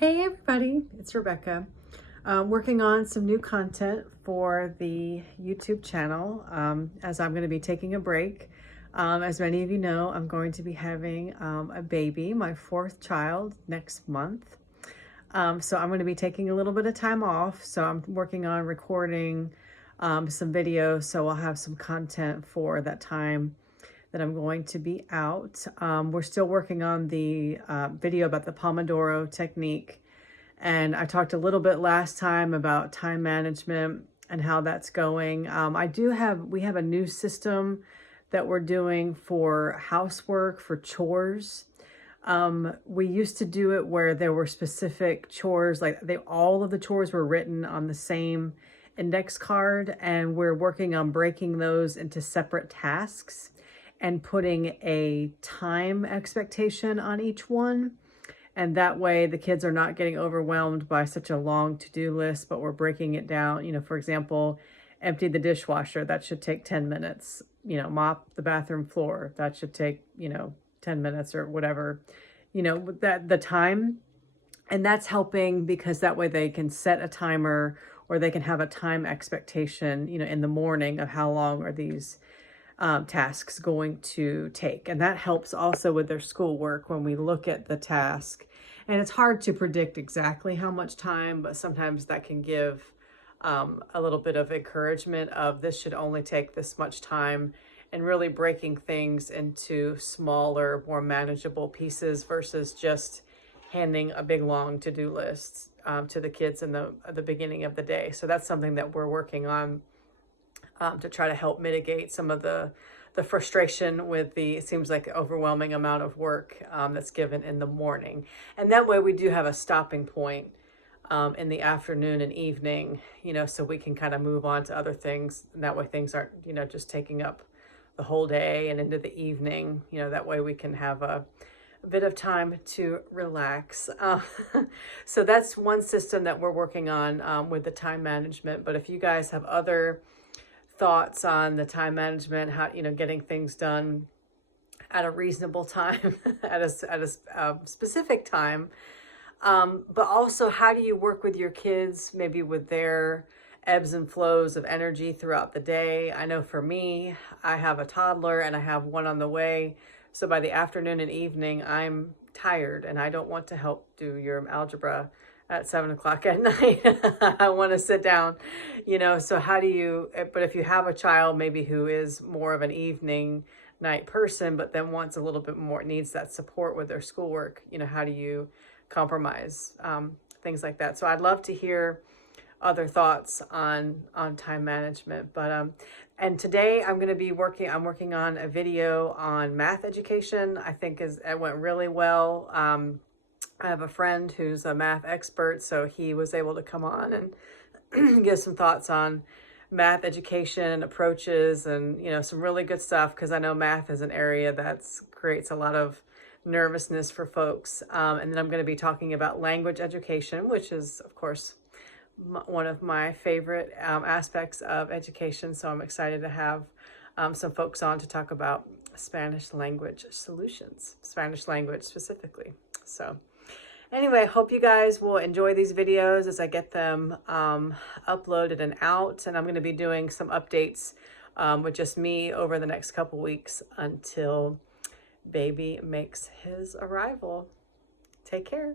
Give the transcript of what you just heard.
Hey everybody, it's Rebecca. Working on some new content for the YouTube channel as I'm going to be taking a break. As many of you know, I'm going to be having a baby, my fourth child, next month. So I'm going to be taking a little bit of time off. So I'm working on recording some videos, so I'll have some content for that time that I'm going to be out. We're still working on the video about the Pomodoro technique. And I talked a little bit last time about time management and how that's going. We have a new system that we're doing for housework, for chores. We used to do it where there were specific chores, like all of the chores were written on the same index card, and we're working on breaking those into separate tasks and putting a time expectation on each one. And that way the kids are not getting overwhelmed by such a long to-do list, but we're breaking it down. You know, for example, empty the dishwasher, that should take 10 minutes. You know, mop the bathroom floor, that should take, 10 minutes or whatever, that the time. And that's helping because that way they can set a timer or they can have a time expectation, in the morning of how long are these tasks going to take. And that helps also with their schoolwork when we look at the task. And it's hard to predict exactly how much time, but sometimes that can give a little bit of encouragement of this should only take this much time, and really breaking things into smaller, more manageable pieces versus just handing a big long to-do list to the kids in the beginning of the day. So that's something that we're working on to try to help mitigate some of the frustration with it seems like overwhelming amount of work that's given in the morning. And that way we do have a stopping point in the afternoon and evening, so we can kind of move on to other things. And that way things aren't, just taking up the whole day and into the evening. That way we can have a bit of time to relax. So that's one system that we're working on with the time management. But if you guys have other thoughts on the time management, how, getting things done at a reasonable time, at a specific time, but also how do you work with your kids, maybe with their ebbs and flows of energy throughout the day. I know for me, I have a toddler and I have one on the way. So by the afternoon and evening, I'm tired and I don't want to help do your algebra at 7 o'clock at night. I want to sit down, so how do you, but if you have a child maybe who is more of an evening night person, but then wants a little bit more, needs that support with their schoolwork, how do you compromise, things like that. So I'd love to hear other thoughts on time management. But and today I'm working on a video on math education. I think it went really well. I have a friend who's a math expert, so he was able to come on and give some thoughts on math education and approaches and, some really good stuff, because I know math is an area that creates a lot of nervousness for folks. And then I'm going to be talking about language education, which is, of course, one of my favorite aspects of education. So I'm excited to have some folks on to talk about Spanish language solutions, Spanish language specifically. So anyway, hope you guys will enjoy these videos as I get them uploaded and out. And I'm going to be doing some updates with just me over the next couple weeks until baby makes his arrival. Take care.